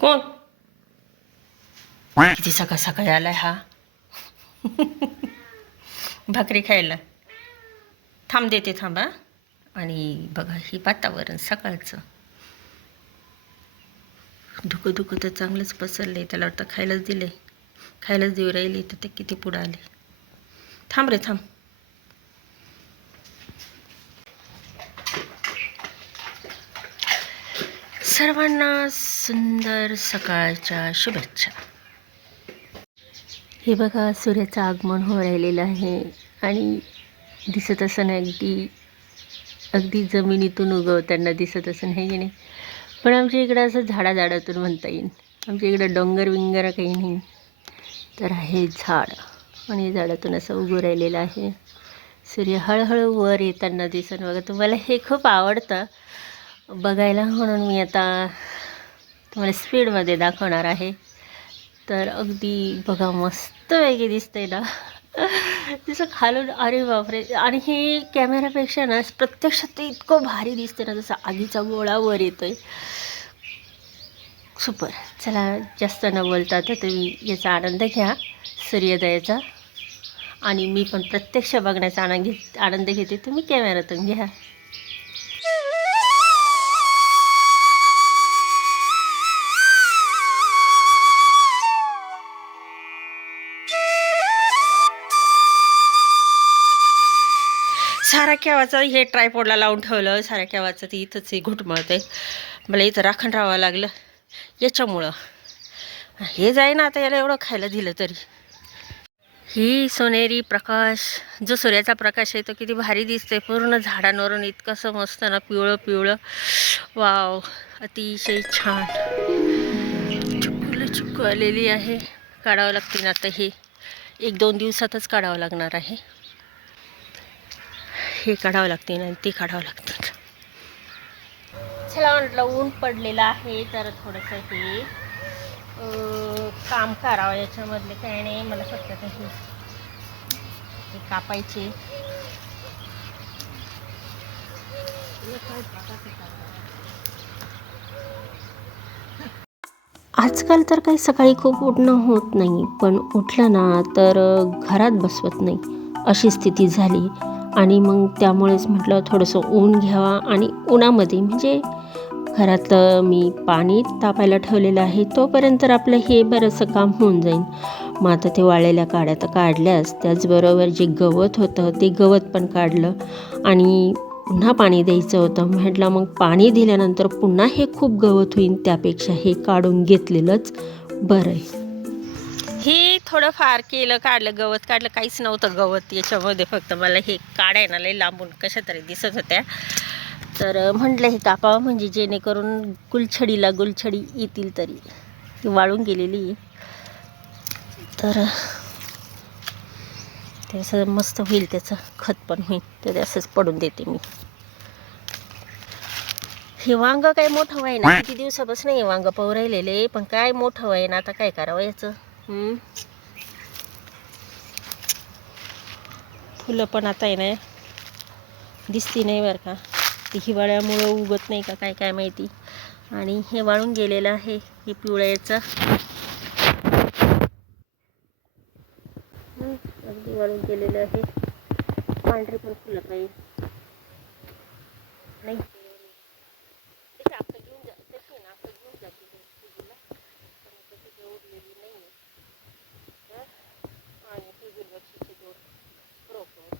कोण? किती सकाळ सकाळी आलाय हा? भाकरी खायला. थांब देते थांबा आणि बघा ही वातावरण सकाळचं. धुकं धुकं तर चांगलंच पसरलंय. त्याला वाटतं खायलाच दिले खायलाच देऊ राहिली तर ते किती पुढं आले? थांब रे थांब. सर्वांना सुंदर सकाळच्या शुभेच्छा. हे बघा सूर्याचं आगमन हो राहिलेलं आहे आणि दिसत असं अगदी अगदी जमिनीतून उगवताना दिसत असं नाही की नाही? पण आमच्या इकडं असं झाडाझाडातून म्हणता येईल. आमच्या इकडं डोंगर विंगर काही नाही. तर आहे झाड आणि झाडातून असं उगू राहिलेलं आहे. सूर्य हळूहळू वर येताना दिसन. बघा तुम्हाला हे खूप आवडतं. बघायला म्हणून मी आता तुम्हाला स्पीडमध्ये दाखवणार आहे. तर अगदी बघा मस्त वेगळी दिसतंय ना. जसं खालून अरे बापरे. आणि हे कॅमेऱ्यापेक्षा ना प्रत्यक्षात ते इतकं भारी दिसते ना जसं आगीचा गोळा वर येतोय. सुपर चला जास्त न बोलता तर तुम्ही याचा आनंद घ्या सूर्योदयाचा. आणि मी पण प्रत्यक्ष बघण्याचा आनंद घेत आनंद घेते. तुम्ही कॅमेऱ्यातून घ्या. केव्हाचं हे ट्रायपॉडला लावून ठेवलं साऱ्या केव्हाचं ती इथंच घुटमळते मला इथं राखण राहावं लागलं. याच्यामुळं. हे जाईना आता याला एवढं खायला दिलं तरी. ही सोनेरी प्रकाश जो सूर्याचा प्रकाश आहे तो किती भारी दिसते पूर्ण झाडांवरून इतकं समजतं ना पिवळं पिवळं. वाव अतिशय छान. चुकलं चिक्कू आलेली आहे. काढावं लागते ना आता हे. एक दोन दिवसातच काढावं लागणार आहे. हे काढावं लागते ना ते काढावं लागतं चला म्हटलं ऊन पडलेलं आहे तर थोडंसं हे काम करावं याच्यामधले काय नाही मला फक्त हे हे कापायचे. आजकाल तर काही सकाळी खूप उठणं होत नाही पण उठलं ना तर घरात बसवत नाही अशी स्थिती झाली. आणि मग त्यामुळेच म्हटलं थोडंसं ऊन घ्यावा आणि उन्हामध्ये म्हणजे घरातलं मी पाणी तापायला ठेवलेलं आहे तोपर्यंत तर आपलं हे बरंचसं काम होऊन जाईल मग आता ते वाळलेल्या काड्या तर काढल्याच त्याचबरोबर जे गवत होतं ते गवत पण काढलं आणि पुन्हा पाणी द्यायचं होतं. म्हटलं मग पाणी दिल्यानंतर पुन्हा हे खूप गवत होईल त्यापेक्षा हे काढून घेतलेलंच बरं आहे. हे थोडंफार केलं काढलं गवत काढलं. काहीच नव्हतं गवत याच्यामध्ये. फक्त मला हे काढाय ना लई लांबून कशा तरी दिसत होत्या. तर म्हटलं हे कापावं म्हणजे जेणेकरून गुलछडीला गुलछडी येतील तरी. ती वाळून गेलेली तर त्याचं मस्त होईल त्याचं खत पण होईल. तर असंच पडून देते मी. हे वांग काय मोठं व्हाय ना किती दिवसापासून हे वांग पाहू राहिलेले पण काय मोठं व्हाय ना आता काय करावं याचं? फुलं पण आता आहे ना दिसती नाही बरं का. ती हिवाळ्यामुळं उगत नाही का काय काय माहिती. आणि हे वाळून गेलेलं आहे हे पिवळ्याचं. अगदी वाळून गेलेलं आहे. पांढरे पण फुलं काही नाही त्याची आपलं घेऊन जा त्याची ना आपलं घेऊन जाते ती पूजेला. पण आता ती काही उरलेली नाही आहे आणि ही गुलबक्षीची दोन रोपं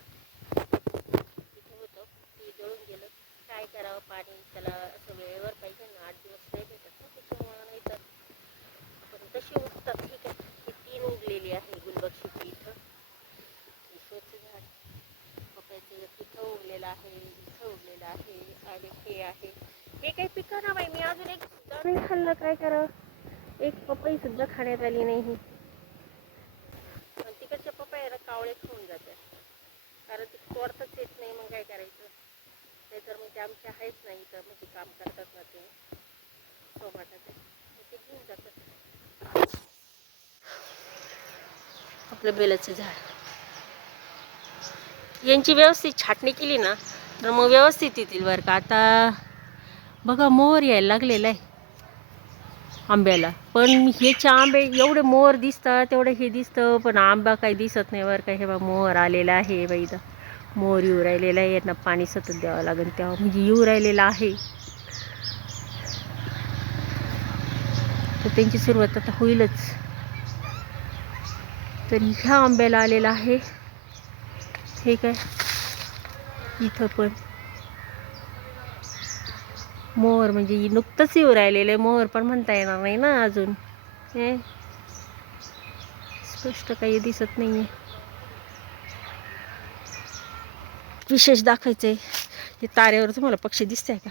तिथे होतं ते जळून गेलं काय करावं पाणी त्याला असं वेळेवर पाहिजे ना आठ दिवस नाही भेटत ना त्याच्यामुळं नाही तर पण तशी उठतात. ठीक आहे. ही तीन उगलेली आहे गुलबक्षीची इथं. ईश्वरचं झाड. पपयाचं तिथं उगलेलं आहे इथं उगलेलं आहे आणि हे आहे. हे काही पिकं ना बाई मी अजून एक सुद्धा नाही खाल्लं. काय करावं? एक पपई सुद्धा खाण्यात आली नाही आणि तिकडच्या पपयाला कावळे खाऊन जातात कारण ती तोडताच येत नाही मग काय करायचं म्हणजे आमच्या आहेच नाही तर म्हणजे काम करतात ना ते. टोमाटाचे. ते घेऊन जातात. आपलं बेलाचं झाड. यांची व्यवस्थित छाटणी केली ना तर मग व्यवस्थित येतील बरं का. आता बघा मोर यायला लागलेला आहे आंब्याला. पण हेचे आंबे एवढे मोहर दिसतात तेवढं हे दिसतं पण आंबा काही दिसत नाही बरं का. हे बा मोहर आलेला आहे बाई इथं. मोर येऊ राहिलेला आहे यांना पाणी सतत द्यावं लागेल तेव्हा म्हणजे येऊ राहिलेला आहे. तर त्यांची सुरुवात आता होईलच. तर ह्या आंब्याला आलेला आहे. हे काय? इथं पण. मोहर म्हणजे नुकतंच येऊ राहिलेलं आहे मोहर पण म्हणता येणार नाही ना अजून. हे? स्पष्ट काही दिसत नाही आहे विशेष दाखवायचं. आहे हे तारेवर तुम्हाला पक्षी दिसते का?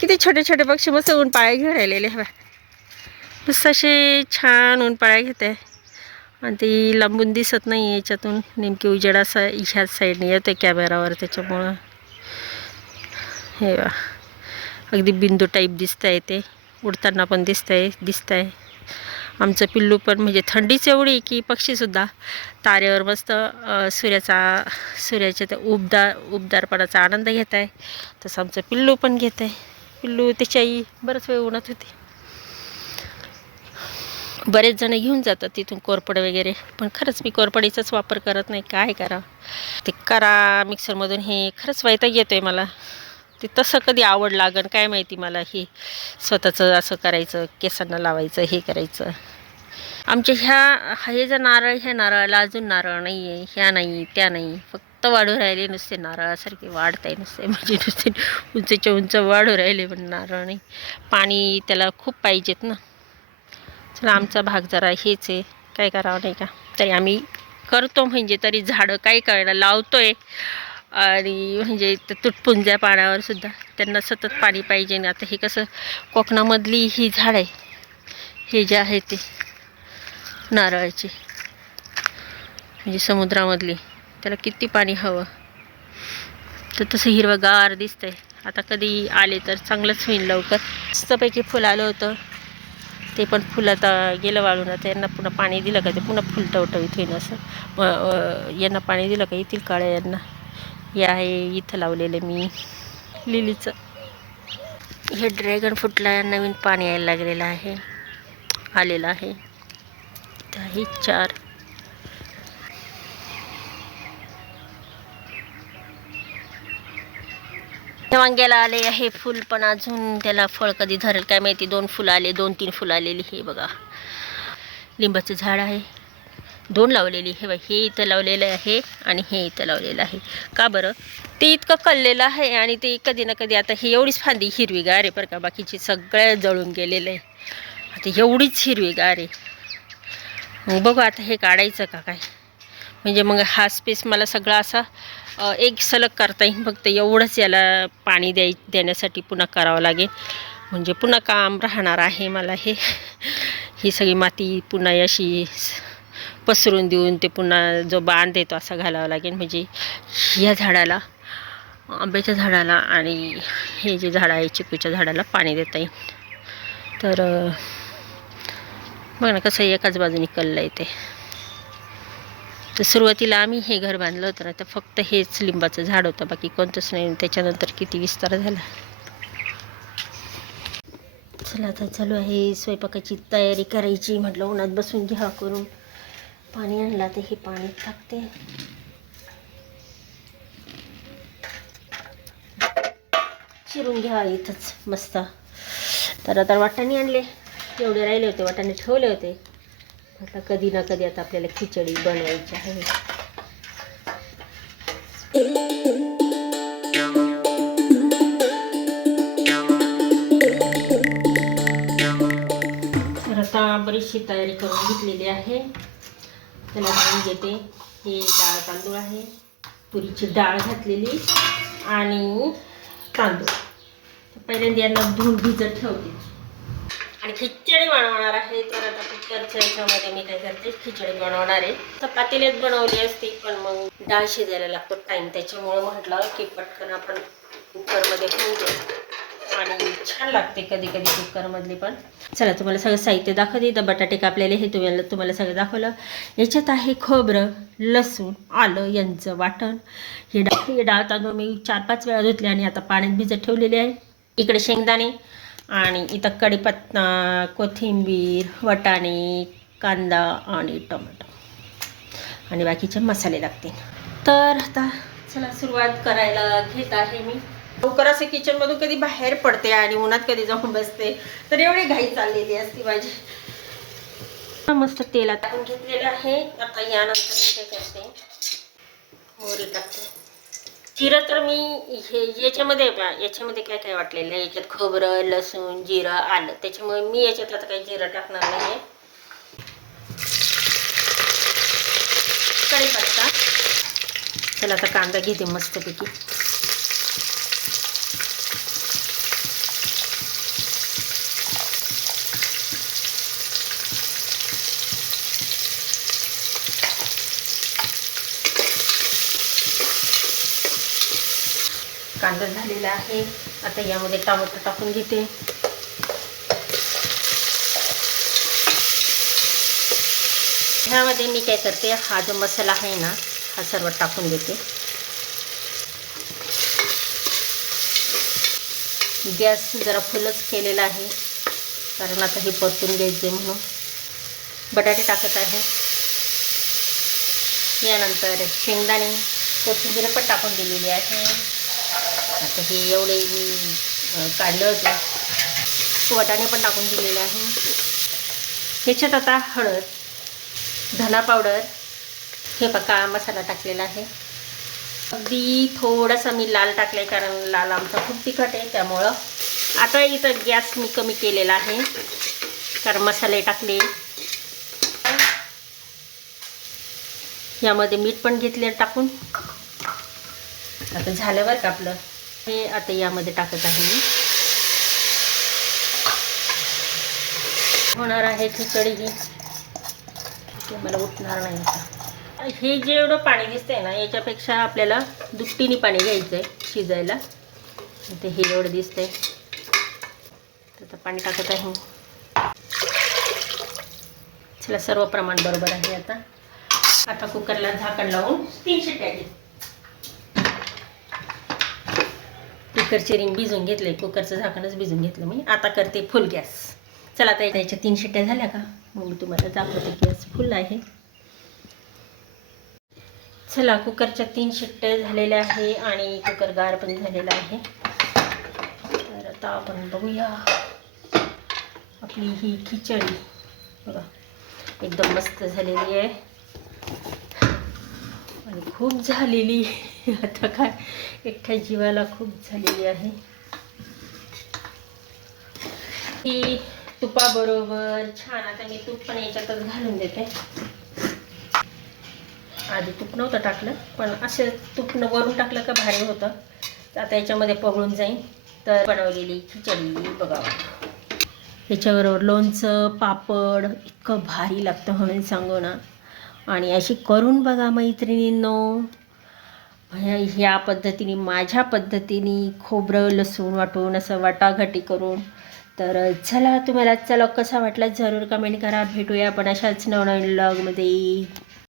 किती छोटे छोटे पक्षी मस्त ऊन पाळ्या घेऊन राहिलेले. हवा मस्त असे छान ऊन पाळ्या घेत आहे. आणि ती लांबून दिसत नाही याच्यातून. नेमकी उजेड असा ह्या साईडने येते कॅमेरावर त्याच्यामुळं. हे वा अगदी बिंदू टाईप दिसत आहे ते. उडताना पण दिसत आहे दिसत आहे आमचं पिल्लू पण म्हणजे थंडीच एवढी की पक्षीसुद्धा तारेवर मस्त सूर्याचा सूर्याच्या त्या उबदार उबदारपणाचा आनंद घेत आहे. तसं आमचं पिल्लू पण घेत आहे. पिल्लू त्याच्याही बरंच वेळ उन्हात होते. बरेच जण घेऊन जातात तिथून कोरपड वगैरे पण खरंच मी कोरपडीचाच वापर करत नाही. काय करा ते करा मिक्सरमधून हे खरंच वैताग येतो आहे मला. ते तसं कधी आवड लागन काय माहिती मला हे स्वतःचं असं करायचं केसांना लावायचं हे करायचं. आमच्या ह्या हे जर नारळ ह्या नारळाला अजून नारळ नाही आहे ह्या नाही त्या नाही फक्त वाढू राहिले नुसते नारळासारखे वाढत आहे नुसते म्हणजे नुसते उंचच्या उंच वाढू राहिले पण नारळ नाही. पाणी त्याला खूप पाहिजेत ना. चला आमचा भाग जरा हेच आहे. काय करावं नाही का? तरी आम्ही करतो म्हणजे तरी झाडं काही लावतो लावतोय. आणि म्हणजे तुटपुंज्या पाण्यावर सुद्धा त्यांना सतत पाणी पाहिजे. ना आता हे कसं कोकणामधली ही झाड आहे. हे जे आहे ते नारळाची. म्हणजे समुद्रामधली. त्याला किती पाणी हवं. तर तसं हिरवंगार दिसतंय. आता कधी आले तर चांगलंच होईल लवकर. मस्तपैकी फुल आलं होतं. ते पण फुलं आता गेलं वाळून. आता यांना पुन्हा पाणी दिलं का ते? पुन्हा फुल टवटवीत होईल असं. यांना पाणी दिलं का? येतील काळ्या यांना. हे आहे इथं लावलेलं मी लिलीचं. हे ड्रॅगन फ्रूटला नवीन पाणी यायला लागलेलं आहे आलेलं आहे. इथं आहे चार. वांग्याला आले आहे फुल पण अजून त्याला फळ कधी धरेल काय माहिती? दोन फुलं आले दोन तीन फुलं आलेली हे बघा. लिंबाचं झाड आहे. दोन लावलेली हे बघ हे इथं लावलेलं आहे आणि हे इथं लावलेलं आहे. का बरं? ते इतकं कळलेलं आहे आणि ते कधी ना कधी आता ही एवढीच फांदी हिरवीगार आहे बरं का. बाकीची सगळ्या जळून गेलेलं आहे. आता एवढीच हिरवीगार आहे. मग बघू आता हे काढायचं का काय. म्हणजे मग हा स्पेस मला सगळा असा एक सलग करता येईल. फक्त एवढंच याला पाणी द्याय देण्यासाठी पुन्हा करावं लागेल. म्हणजे पुन्हा काम राहणार आहे मला हे. ही सगळी माती पुन्हा अशी पसरून देऊन ते पुन्हा जो बांध देतो असा घालावा लागेल. म्हणजे या झाडाला आंब्याच्या झाडाला आणि हे जे झाड आहे चिकूच्या झाडाला पाणी देता येईल. तर बघ ना कसं एकाच बाजूने कललं आहे ते. तर सुरुवातीला आम्ही हे घर बांधलं होतं ना तर फक्त हेच लिंबाचं झाड होतं बाकी कोणतंच नाही. त्याच्यानंतर किती विस्तार झाला. चला आता चालू आहे स्वयंपाकाची तयारी करायची. म्हटलं उन्हात बसून घ्या करून. पाणी आणला ते हे पाणी टाकते. चिरून घ्या इथंच मस्त. तर आता वाटाणे आणले. एवढे राहिले होते वाटाणे ठेवले होते. आता कधी ना कधी आता आपल्याला खिचडी बनवायची आहे. तर आता बरीचशी तयारी करून घेतलेली आहे. त्याला घेऊन घेते. हे डाळ तांदूळ आहे. तुरीची डाळ घातलेली आणि तांदूळ. पहिल्यांदा यांना धुवून भिजत ठेवते. आणि खिचडी बनवणार आहे. तर आता कुकरच्या याच्यामध्ये मी काय करते? खिचडी बनवणार आहे. तर बनवली असते पण मग डाळ शिजायला लागतो टाईम त्याच्यामुळं म्हटलं की पटकन आपण कुकरमध्ये होऊन जाऊ आणि छान लागते कधी कधी कुकरमधली पण. चला तुम्हाला सगळं साहित्य दाखवते. तर बटाटे कापलेले हे तुम्हाला तुम्हाला सगळं दाखवलं. याच्यात आहे खोबरं लसूण आलं यांचं वाटण. हे डाळ हे डाळ तांदूळ मी चार पाच वेळा धुतले आणि आता पाण्यात भिजत ठेवलेले आहे. इकडे शेंगदाणे आणि इथं कढीपत्ता कोथिंबीर वटाणे कांदा आणि टोमॅटो. आणि बाकीचे मसाले लागतील. तर आता चला सुरुवात करायला घेत आहे मी. लवकर असं किचनमधून कधी बाहेर पडते आणि उन्हात कधी जाऊन बसते. तर एवढी घाई चाललेली असती माझी. मस्त तेल टाकून घेतलेलं आहे. आता यानंतर मी काय करते? मोहरी टाकते. जिरं तर मी हे याच्यामध्ये याच्यामध्ये काय काय वाटलेलं आहे? याच्यात खोबरं लसूण जिरं आलं. त्याच्यामुळे मी याच्यात आता काही जिरं टाकणार नाही आहे कढीपत्ता. त्याला आता कांदा घेते मस्तपैकी. कांदा झालेला आहे. आता यामध्ये टमाटर टाकून घेते. ह्यामध्ये मी काय करते हा जो मसाला आहे ना हा सर्व टाकून देते. गॅस जरा फुलच केलेला आहे कारण आता हे परतून घ्यायचे म्हणून. बटाटे टाकत आहे. यानंतर शेंगदाणे कोथिंबीर पण टाकून दिलेली आहे. आता हे एवढे मी काढलं होतं. वटाणे पण टाकून दिलेले आहे. ह्याच्यात आता हळद धना पावडर हे बघा मसाला टाकलेला आहे. अगदी थोडासा मी लाल टाकला आहे कारण लाल आमचा खूप तिखट आहे त्यामुळं. आता इथं गॅस मी कमी केलेला आहे कारण मसाले टाकले. यामध्ये मीठ पण घेतले टाकून. आता झालं बरं का आपलं हे आता यामध्ये टाकत आहे मी. होणार आहे खिचडी ही. ते मला उठणार नाही हे हे जेवढं पाणी दिसतंय ना याच्यापेक्षा आपल्याला दुपटीने पाणी घ्यायचं आहे शिजायला. ते हे एवढं दिसतंय. त्याचं आता पाणी टाकत आहे. चला सर्व प्रमाण बरोबर आहे आता. आता कुकरला झाकण लावून तीनशे शिट्ट्या कुकरची रिंग भिजून घेतले कुकरचं झाकणच भिजून घेतलं मी. आता करते फुल गॅस चला आता याच्या तीन शिट्ट्या झाल्या का? मग मी तुम्हाला दाखवते गॅस फुल आहे. चला कुकरच्या तीन शिट्ट्या झालेल्या आहे आणि कुकर गार पण झालेला आहे. तर आता आपण बघूया आपली ही खिचडी. बघा एकदम मस्त झालेली आहे. खूप झालेली आता काय? एकट्या जीवाला खूप झालेली आहे. ही तुपाबरोबर छान आता मी तूप पण याच्यातच घालून देते. आधी तूप नव्हतं टाकलं पण असे तूप न वरून टाकलं का भारी होतं. तर आता याच्यामध्ये पगळून जाईल तर बनवलेली खिचडी बघावं ह्याच्याबरोबर लोणचं पापड इतकं भारी लागतं म्हणून सांगू ना. आणि अशी करून बघा मैत्रिणींनो. ह्या ह्या पद्धतीने माझ्या पद्धतीने खोबरं लसूण वाटून असं वाटाघाटी करून. तर चला तुम्हाला आजचा लॉग कसा वाटला? जरूर कमेंट करा. भेटूया आपण अशाच नवनवीन लॉगमध्ये